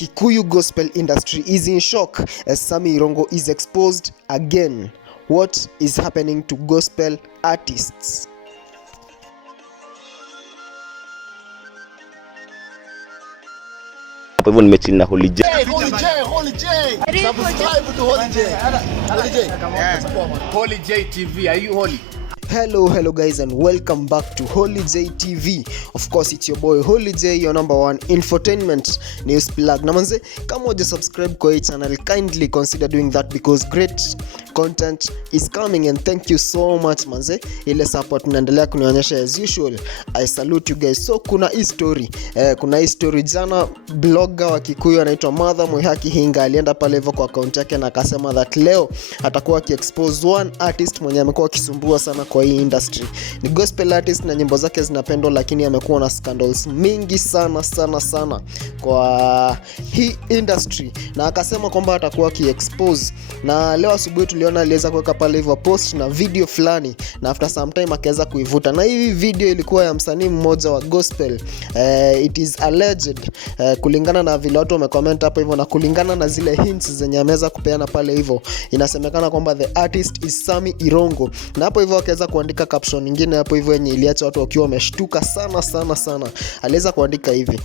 Kikuyu gospel industry is in shock as Sammy Irungu is exposed again. What is happening to gospel artists? Hapo hivyo nimechill na Holy J. Subscribe to Holy J. Holy J TV. Are you holy? Hello guys, and welcome back to Holy J TV. Of course, it's your boy Holy J, your number one infotainment news plug. Na manze, kama huja subscribe kwa hii channel, kindly consider doing that because great content is coming, and thank you so much manze. Ile support mnaendelea kunionyesha as usual. I salute you guys. So kuna hii story jana, blogger wa Kikuyu anaitwa Mother Muihaki Hinga alienda pale hivyo kwa account yake na akasema that leo atakuwa akiexpose one artist mwenye amekuwa akisumbua sana kwa hii industry. Ni gospel artist na nyimbo zake zinapendwa, lakini amekuwa na scandals mingi sana kwa hii industry, na akasema kwamba atakuwa akiexpose. Na leo asubuhi tuliona aliweza kuweka pale hivyo post na video fulani, na after some time akaweza kuivuta, na hii video ilikuwa ya msanii mmoja wa gospel. It is alleged, kulingana na vile watu wamecomment hapo hivyo na kulingana na zile hints zenye ameweza kupeana pale hivyo, inasemekana kwamba the artist is Sammy Irungu. Na hapo hivyo akaweza kuandika caption nyingine hapo hivyo yenye iliacha watu wakiwa wameshtuka sana. Aliweza kuandika hivi: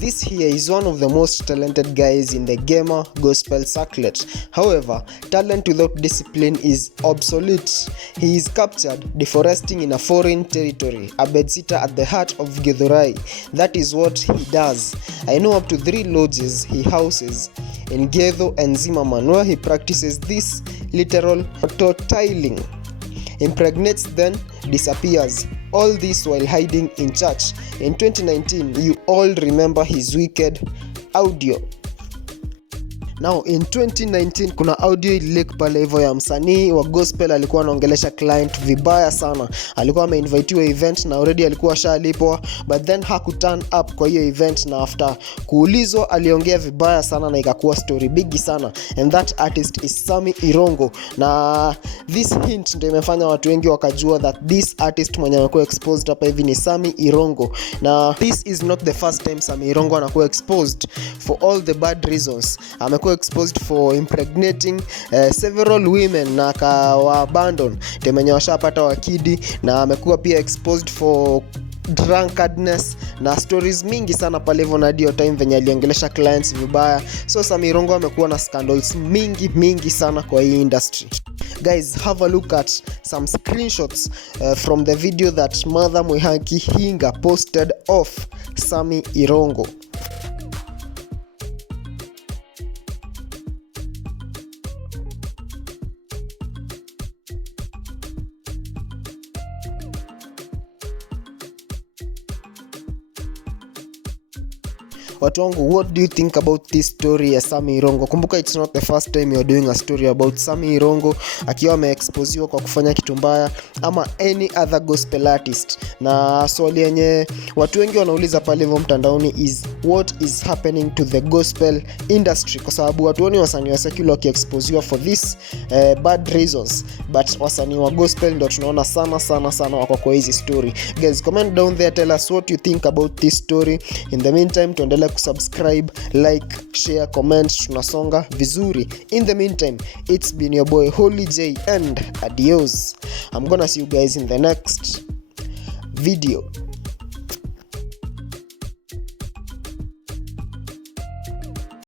"This here is one of the most talented guys in the gamer gospel circlet. However, talent without discipline is obsolete. He is captured, deforesting in a foreign territory, a bedsitter at the heart of Githurai. That is what he does. I know up to 3 lodges he houses in Githu and Zimmerman, where he practices this literal auto-tiling. Impregnates, then disappears. All this while hiding in church. In 2019, you all remember his wicked audio." Now in 2019 kuna audio ililek pale hivyo ya msanii wa gospel alikuwa anaongelesha client vibaya sana. Alikuwa ameinvitiwa event na already alikuwa shalipwa, but then hakuturn up kwa hiyo event, na after kuulizwa aliongea vibaya sana na ikakuwa story bigi sana, and that artist is Sammy Irungu. Na this hint ndio imefanya watu wengi wakajua that this artist mwenye amekuwa exposed hapa hivi ni Sammy Irungu. Na this is not the first time Sammy Irungu anakuwa exposed for all the bad reasons. Amekuwa exposed for impregnating several women na akawa abandon temenye washapata wakidi, na amekuwa pia exposed for drunkardness na stories mingi sana pale hivyo, na dio time venye aliongelesha clients vibaya. So Sammy Irungu amekuwa na scandals mingi sana kwa hii industry. Guys, have a look at some screenshots from the video that Mother Muihaki Hinga posted of Sammy Irungu. Watu wangu, what do you think about this story ya Sammy Irungu? Kumbuka it's not the first time you're doing a story about Sammy Irungu akiwa ameexposiwa kwa kufanya kitu mbaya ama any other gospel artist. Na swali yenye watu wengi wanauliza pale hivyo mtandaoni is what is happening to the gospel industry, kwa sababu watu woni wasanii wa secular wakiexposiwa for this bad reasons, but wasanii wa gospel ndio tunaona sana wako kwa hizi story. Guys, comment down there, tell us what you think about this story. In the meantime, tuendelee kusubscribe, like, share, comment, tunasonga vizuri. In the meantime, it's been your boy Holy J, and adios. I'm gonna see you guys in the next video.